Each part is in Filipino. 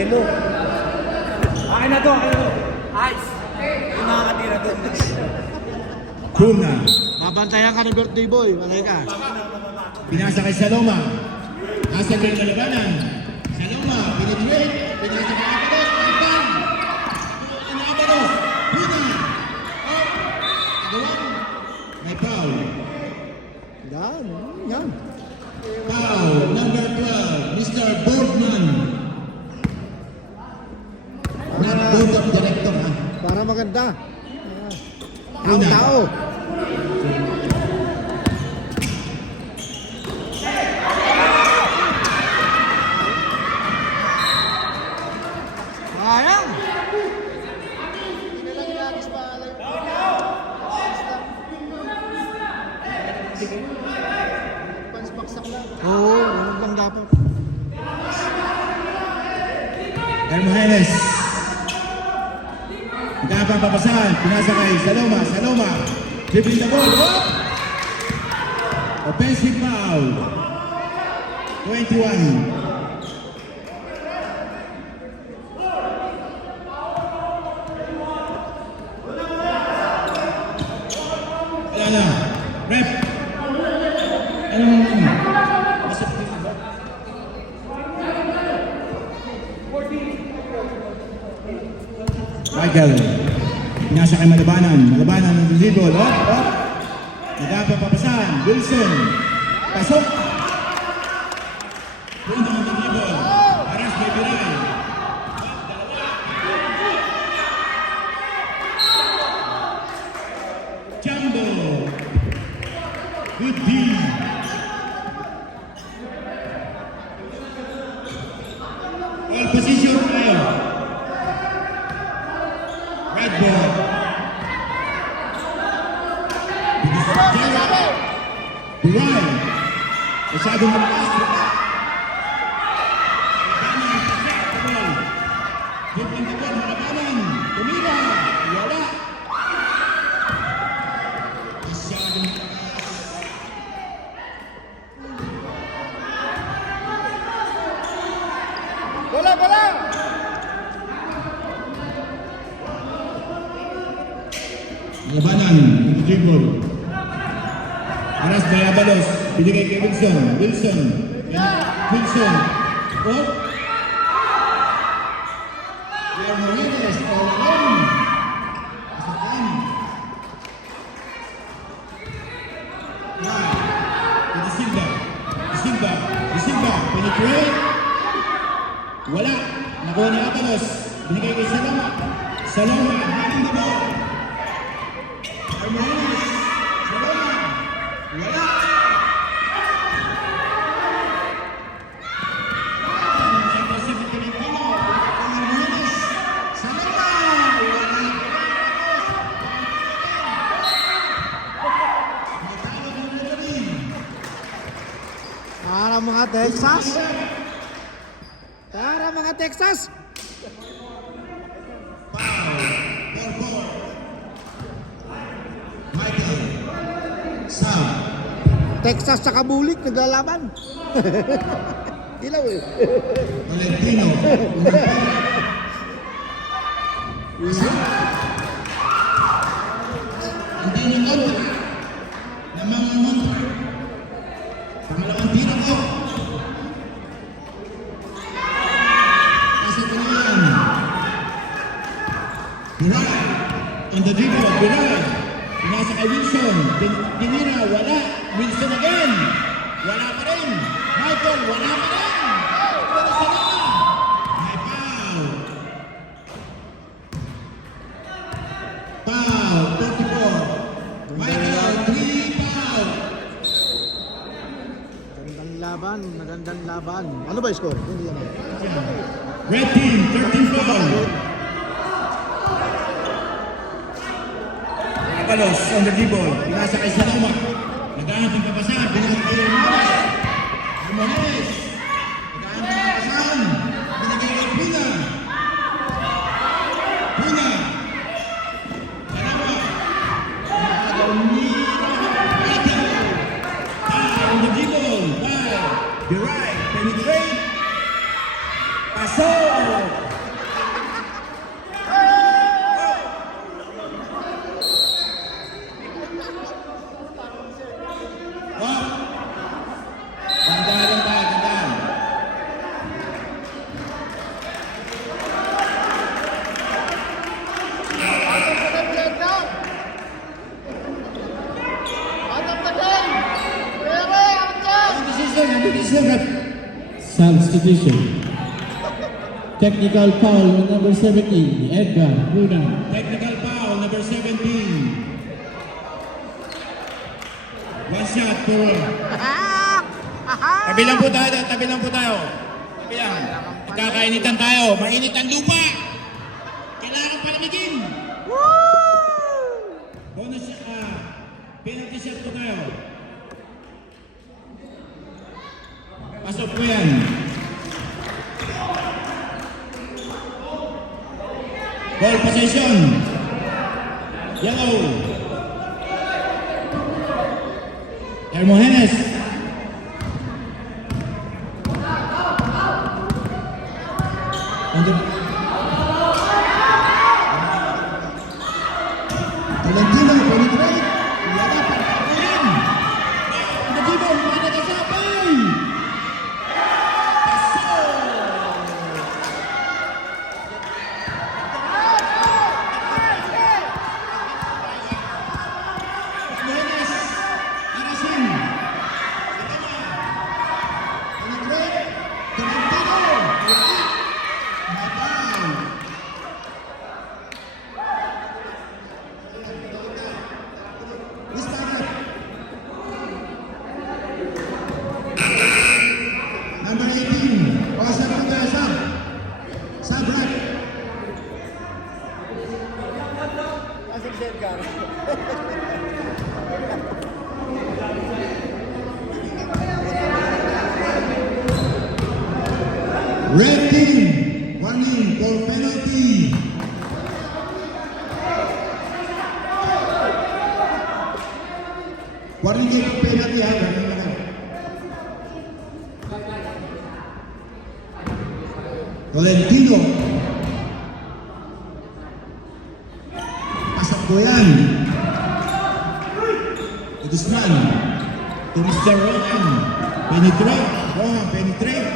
Yelo. Akin na to, akin na to. Ice. Yung nakakatira doon. Puna. Mabantayan ka ni birthday boy. Malay ka. Pinasa kay Saloma. Nasa kay Lalabanan. Saloma, pinitrate. Pinasa kay Abados. Pagpan. Ang Abados. Puna. Agawan. May foul. Yan. Yan. Foul. Number 12. Mr. Boardman. Not board of director, ha? Para maganda. Puna. Tao. Sayang. Oo, ganun lang dapat. Hermogenes. Magkakapang papasahan. Pinasa kay Saloma. Saloma. Dribbling the ball. Oh! Offensive foul. 21. Wala na. Rep. Anong... Michael. Pinasa kay Malabanan. Malabanan ng dribble. Oh, oh. Nagapang papasahan. Wilson. Pasok. Punta ng dribble. Aras may biray. Jumbo. Good D. All position tayo. Red ball. Biray. Masyadong malakas. Dribbling the ball. Malabanan. Tumira. Wala. Masyadong malakas. Bola, bola! Labanan, yung dribble. Aras by Abalos. Binigay kay Wilson. Wilson. Wilson. Oh. Hermogenes all alone. Pasukan. Now, to De Silva. De Silva. De Silva. Penetrate. Wala. Nakuha ni Abalos. Binigay kay Saloma. Saloma. Having the ball. Hermogenes. Saloma. Wala. Nag-Pacific Filipino. Hermogenes. Saloma. Wala. Matawag mo na rin. Para mga Texas. Para mga Texas. Michael. Sam. Texas sa Kabulik naglalaban. Ilaw eh. Valentino. Hindi ni kontra ng mga montra. Pangalawang tiro ko. Nasa tuloyan. Biray. On the dribble. Biray. Pinasa kay Wilson. Pinira. Wala. Wilson again. Wala pa rin. Michael. Wala pa rin. Pero sa lama. May foul. Foul. 34. Michael. 3 foul. Magandang laban, magandang laban. Ano ba yung score? Hindi yan. Red team. 13 foul. Abalos on the dribble. Pinasa kay Saloma. Nag-aanap ng papasahan. Binigay kay Hermogenes. Hermogenes. Nag-aanap ng papasahan. Binigay kay Puna. Puna. Saloma. Nakagaw ni Michael. On the dribble. By Biray. Penetrate. Pasok. Substitution. Technical foul on number 17, Edgar Luna. Technical foul, number 17. One shot, two. Tabi lang po tayo, tabi lang po tayo. Tabi lang. Nagkakainitan tayo. Mainit ang lupa. Kailangan palamigin. Bonus, penalty shot po tayo. Pasok po yan. Ball possession. Yellow. Hermogenes. Tolentino, penetrate. Wala pa. Ayan. Nagdibo, mga nagasapay. Pasok. Hermogenes. Arasin. Penetrate. Tolentino. Wala. Mabay. Restart. Number 18. Pasok po tayo, sub. Sub right. Red team, warning for penalty. Warning din for penalty ha. Ganun lang. Tolentino. Pasok po yan. Guzman. To Mr. Rohan. Penetrate. Rohan, penetrate.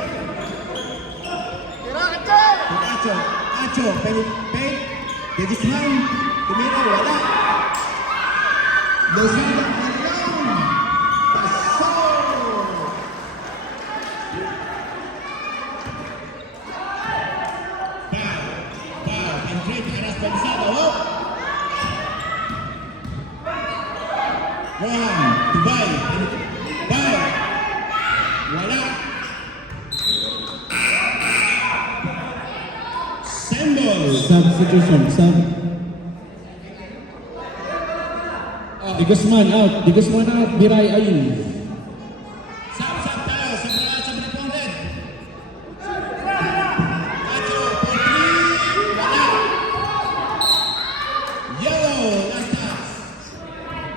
To Acho. Acho, penetrate. To Guzman. Tumira, wala. Lozano, alone. Pasok. Foul. Foul. Penetrate. Aras Balisado. Oh. Rohan. Tubay. Foul. Wala. Sembol. Substitution. Di Guzman out. Di Guzman out. Biray Ayun. Sab tayo. Sa responded. Acho. For three. Wala. Yellow. Last pass.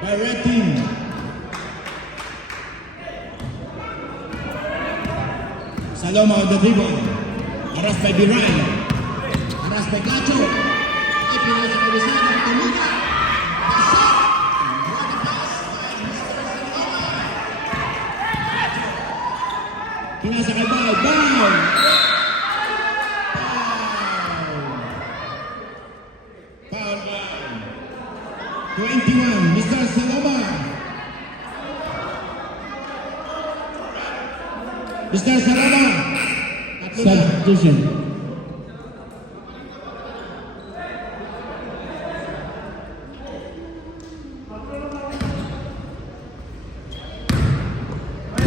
By red team. Saloma on the dribble. Aras by Biray. Aras by Cacho. Ipinay sa kabisado. Tumira. Pasok. What a pass by Mr. Saloma. Pinasakay by Bow. Foul by 21. Mr. Saloma. Mr. Saloma. Tatlo na. Substitution.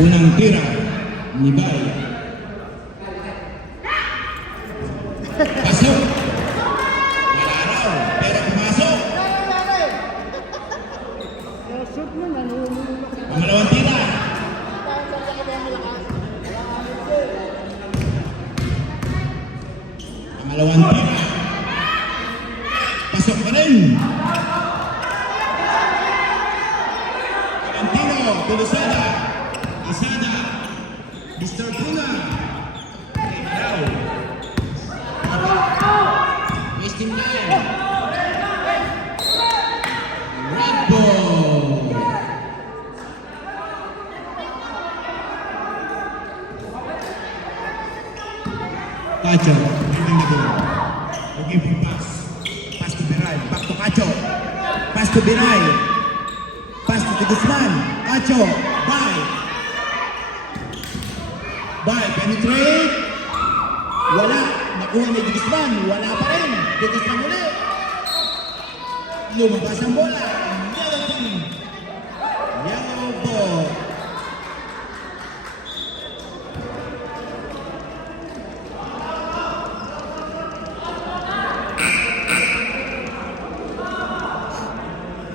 Unang tira ni Bay. Pasok. Wala raw, pero pumasok. Pangalawang tira. Pangalawang tira. Pasok pa rin. Valentino, Tulusada. Isada. Mr. Puna. Now. Wasting time. Red ball. Cacho. Looking for pass. Pass to Biray. Back to Cacho. Pass to Biray. Pass to Guzman. Cacho. Bye. By penetrate. Wala. Nakuha ni De Guzman. Wala pa rin. De Guzman muli. Lumabas ang bola. Yellow team. Yellow ball.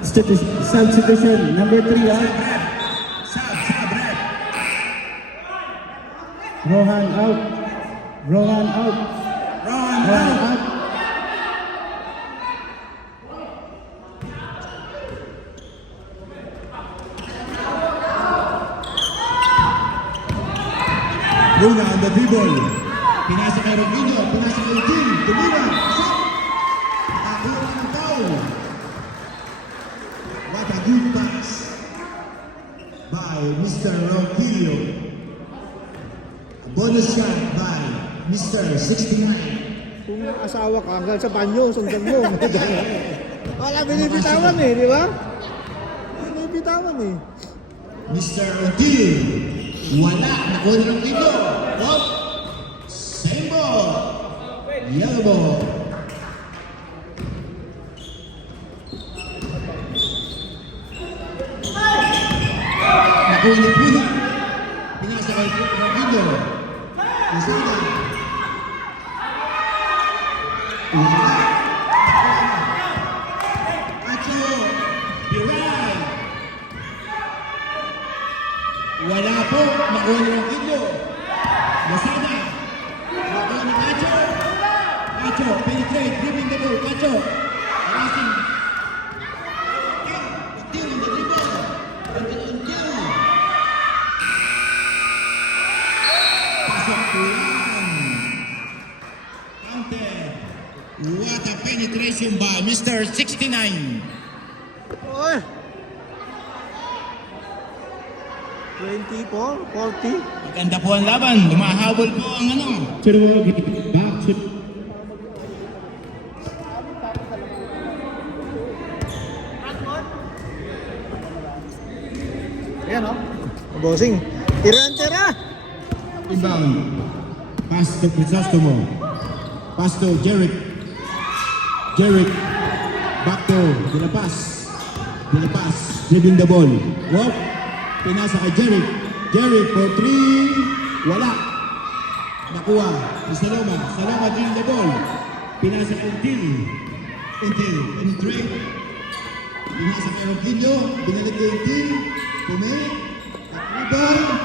Substitution, number 3, Sub, ref. Rohan out. Rohan out. Rohan Rohan out. out. Luna on the dribble. Pinasa kay Robinho. Pinasa kay Jim. Tumira. Shot. Nakakuha ng foul. What a good pass by Mr. Roquillo. A bonus shot by Mr. 69. Kung asawa ka, hanggang sa banyo, sundan mo. Wala, binibitawan eh, di ba? Binibitawan eh. Mr. Roquillo. Wala. Nakuha ng Roquillo. Oh. Same ball. Yellow ball. Nakuha ni Puna. Pinasa kay Roquillo. Usada. Wala. Acho. Piray. Wala po. Nakuha ni Roquillo. Usada. Nakuha ni Acho. Acho. Penetrate. Dribbling the ball. Acho. Harassing. Until in the dribble. Until. Pasok lang. Counted. What a penetration by Mr. 69. Oy! 24, 40. Maganda po ang laban. Lumahabol po ang ano. Back to Ayan o. Bossing. Tira! Inbound. Pass to Crisostomo. Pass to Jeric. Jeric. Back to De La Paz. De La Paz. Dribbling the ball. Whoop. Pinasa kay Jeric. Jeric for 3. Wala. Nakuha. Ni Saloma. Saloma dribbling the ball. Pinasa kay Until. Until. Penetrate. Pinasa kay Roquillo. Binalik kay Until. Pumilit. Rebound.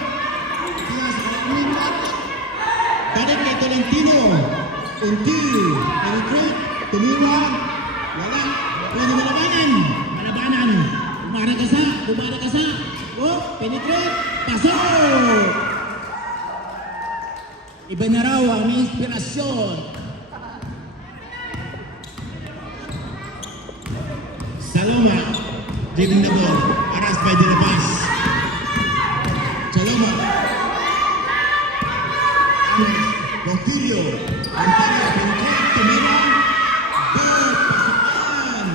Pinasa kay Until. Balik kay Tolentino. Until. Penetrate. Tumira. Wala. Pwede malabanan. Malabanan. Bumaragasa. Oh, penetrate. Pasok. Iba na raw ang may inspirasyon. Saloma. Dribbling the ball. Aras by De La Paz. Saloma. Roquillo. Antonio. Penetrate. Tumira. Ball. Pasukan.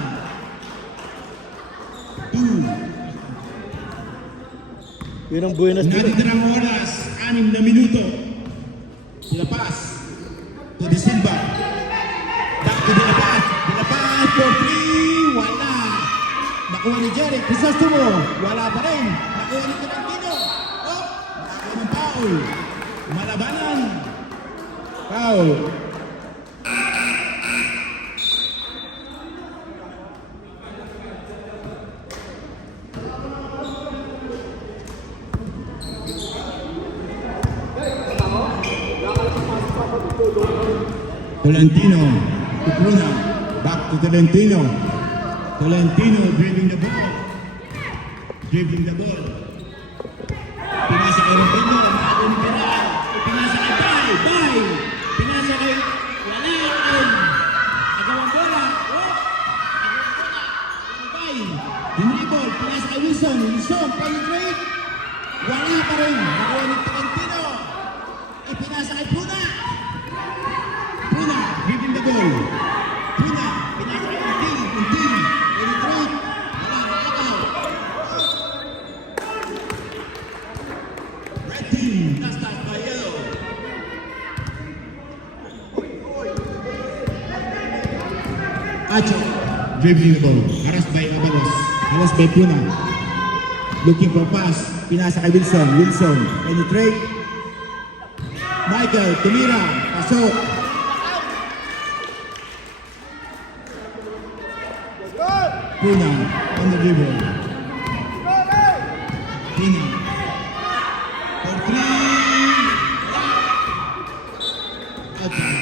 2. Yun ang buenas dito. Natitirang oras, 6 na minuto. De La Paz to De Silva. Back to De La Paz. De La Paz for 3. Wala. Nakuha ni Jeric. Crisostomo. Wala pa rin. Nakuha ni Tolentino. Oh, nakuha ng foul. Malabanan. Foul. Tolentino to Bruna. Back to Tolentino. Tolentino dribbling the ball. Dribbling the ball. Pinasa kay Roquillo. Maago ni Piral. Pinasa kay Bay. Pinasa kay Wala. Agawang bola. Oh! Agawang bola. Bay. Dinribble. Pinasa kay Wilson. Wilson. Penetrate. Wala pa rin. Nakuha ni Tolentino. Ipinasa kay Bruna. Puna, dribbling the ball. Puna, pinasa kay Until. Penetrate. Wala, nakakaw. Red team, last time by yellow. Acho, dribbling the ball. Harassed by Avalos. Harassed by Puna. Looking for pass. Pinasa kay Wilson. Wilson, penetrate. Michael, tumira. Pasok. Puna on the dribble. Pina. For three. Okay.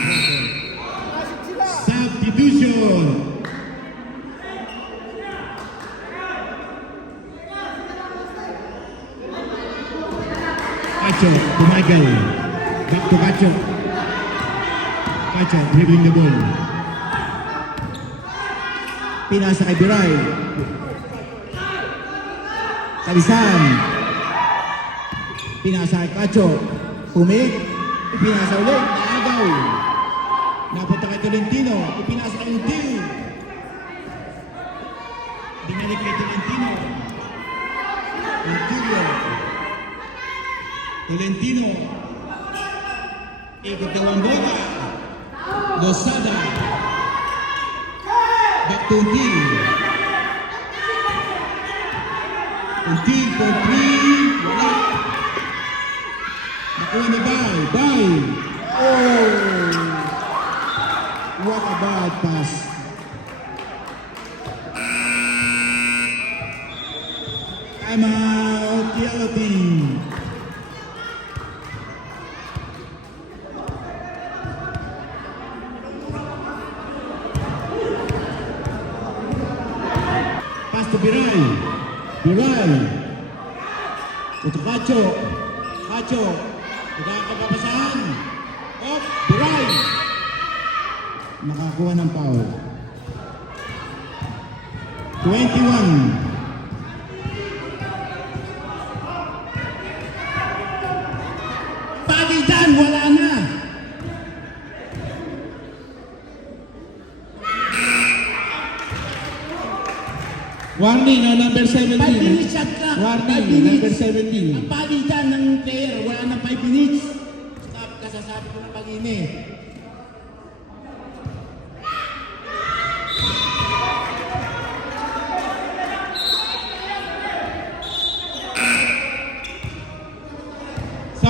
Substitution. Cacho to Michael. Back to Cacho. Cacho dribbling the ball. Pinasa kay Biray. Kalisan. Pinasa kay Cacho. Pumig. Pinasa ulit. Naagaw. Napunta kay Tolentino. Ipinasa kay Until. Binalik kay Tolentino. Until. Tolentino. Ikot daw ang bola. Losada. Back to Until. Until for three. Wala. Nakuha ni Bay. Bay. Oh! What a bad pass. Time out, yellow team. Pass to Biray. Biray. Ito Cacho. Cacho. Nagkakapapasahan. Oh, Biray. Nakakuha ng foul. 21. Pagitan, wala na. Warning, number 17. 5 minutes shot clock. 5 Warning, minutes. number 17. Ang pagitan ng player, wala na 5 minutes. Stop, kasasabi ko ng pag-ini.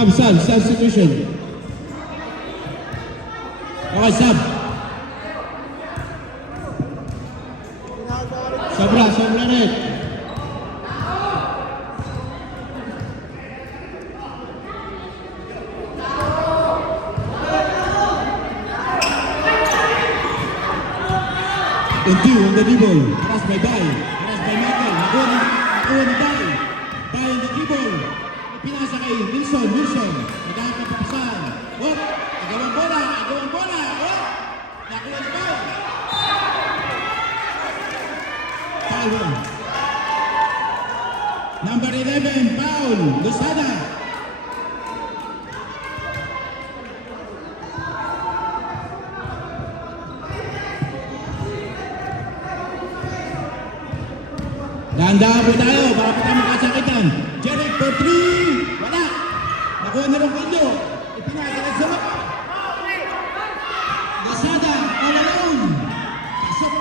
Substitution. Okay, sub. Sobra rin. Until on the dribble. Harassed by Bay. Harassed by Michael. Nakuha ni Bay. Bay on the dribble. Pinasa kay Wilson. Wilson. Nagkakapapasan. Oh! Agawang bola. Agawang bola. Oh! Nakuha ni Bay. Foul. Number 11. Foul. Losada. Dahan-dahan po tayo para po tayo makasakitan. Jeric for 3. Wala. Nakuha na rin Quillo. Ipinagalan sa loob. Losada. All alone. Pasok.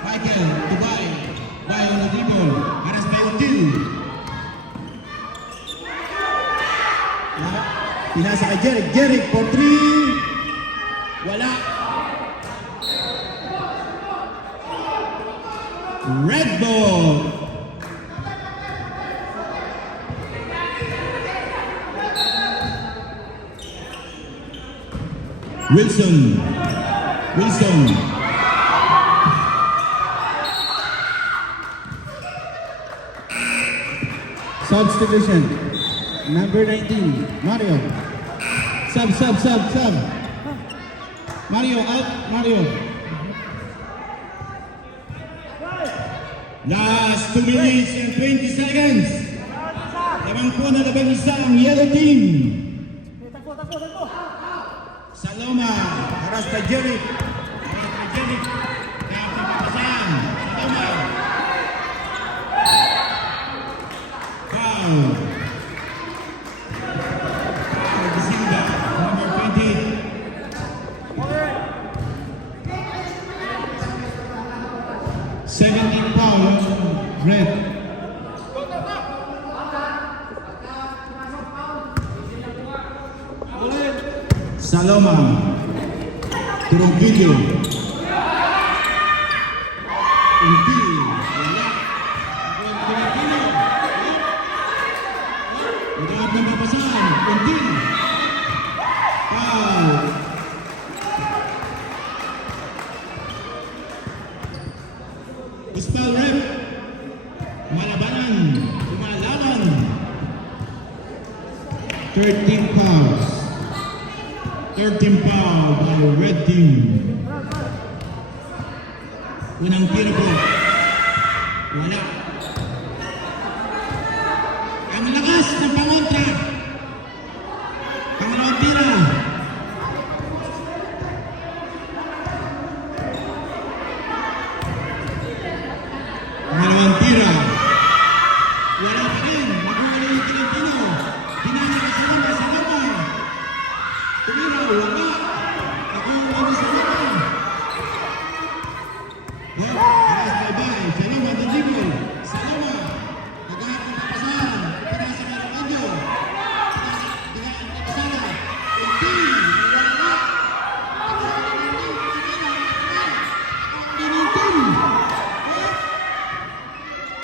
Michael to Bay. Bay on the dribble. Haras by Until. Pinasa kay Jeric. Jeric for 3. Wala. Red ball. Wilson. Wilson. Substitution. Number 19. Mario. Sub. Mario out. Mario. Last 2 minutes and 20 seconds. Lamang po na labang isa ang yellow team. Saloma, haras by Jeric. Haras by Jeric. Kaya papapasahan. Saloma. Foul. Foul, Silva, number 20. Red. Saloma. Trujillo. Until. Wala. Trujillo. Naghahanap ng papasahan. Until. Foul. Gospel rep. Malabanan. Lumalaban. 13 fouls. 13 foul by red team. Unang tiro po. Wala. Ang lakas ng pangontra. Pangalawang tira. Pangalawang tira. Wala pa rin. Nakuha rin yung Tolentino. Pinana ka sa lama. Tumira, wala. Nakuha rin sa lama. Bye-bye. Saloma, Danjibol. Saloma. Naghahanap ng papasahan. Pinasa ka ng video. Naghahanap ng papasahan. Until. Wala.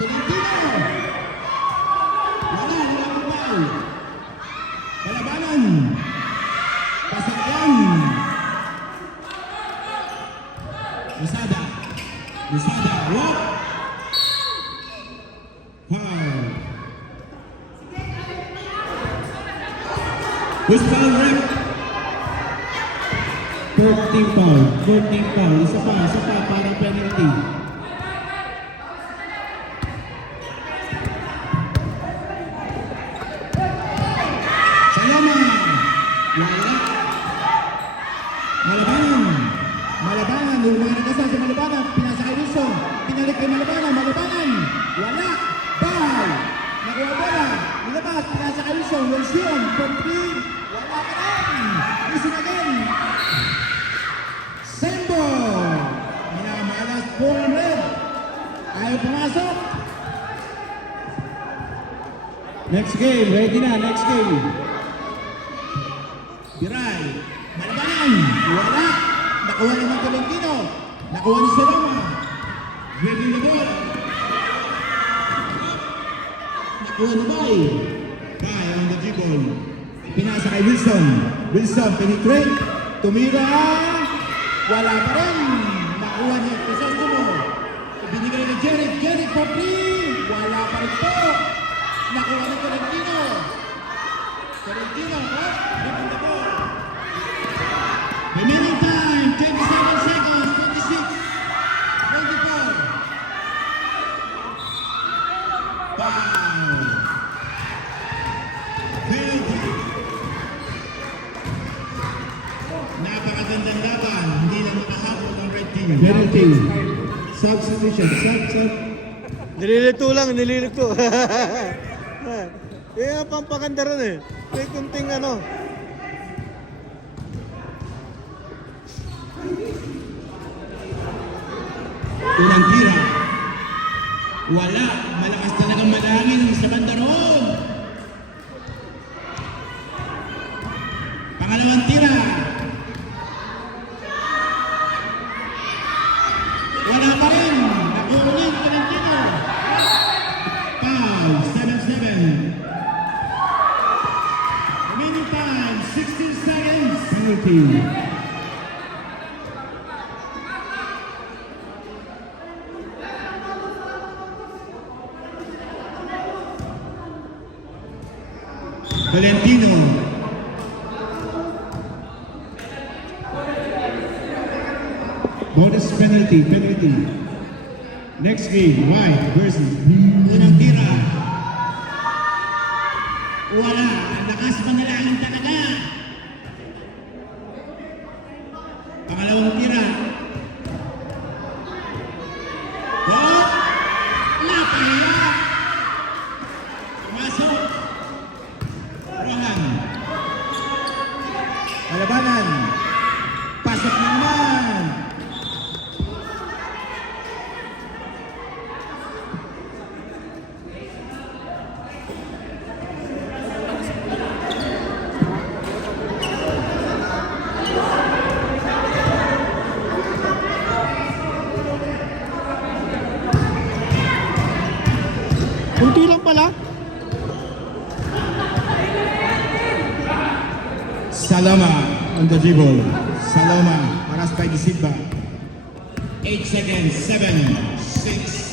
Tolentino. Wala. Wala ko ba? Palabanan. Pasakyan. Lusada. Lusada. Walk. Foul. Whistle rep. 14 foul. 14 foul. Isa pa para penalty. Saloma. Wala. Malabanan. Malabanan. Lumanagasan si Malabanan. Pinasa kay Wilson. Pinalik kay Malabanan. Malabanan. Wala. Foul. Nakuha bola. Nilabas. Pinasa kay Wilson. Wilson. From 3. Wala ka rin. Listen again. Same ball. Minamalas po ng red. Ayaw pumasok. Next game. Ready na. Next game. Biray. Malabanan. Wala. Nakuha naman Tolentino. Nakuha ni Saloma. Ready na ball. Nakuha na Bay. Bay on the dribble. Pinasa kay Wilson. Wilson penetrate. Tumira. Wala pa rin. Nakuha niya Crisostomo. Binigay ni Jeric. Jeric for free. Wala pa rin po. Nakuha ni Tolentino. Tolentino. Dribble the ball. Remaining time, 27 seconds, 26, 24. Foul. Penalty. Napakagandang laban, hindi na makahabol ng red team. Penalty. Substitution. Sub. Nililito lang, nililito. Kaya pampaganda rin eh. May kunting ano. Unang tira. Wala. Malakas talagang malangin sa banda roon. Pangalawang tira. Wala pa rin. Nakuunin ka ng tira. Foul. 7-7. Remaining time. 16 seconds. Penalty. Valentino. Bonus penalty. Next game. White versus blue. Unang tira. Wala. Ang lakas panalangin talaga. Pangalawang tira. Oh! Lapaya! Pumasok. Rohan. Malabanan. Pasok na naman. Kunti lang pala. Salama on the dribble. Salama, paras by the Silva. 8 seconds, 7, 6,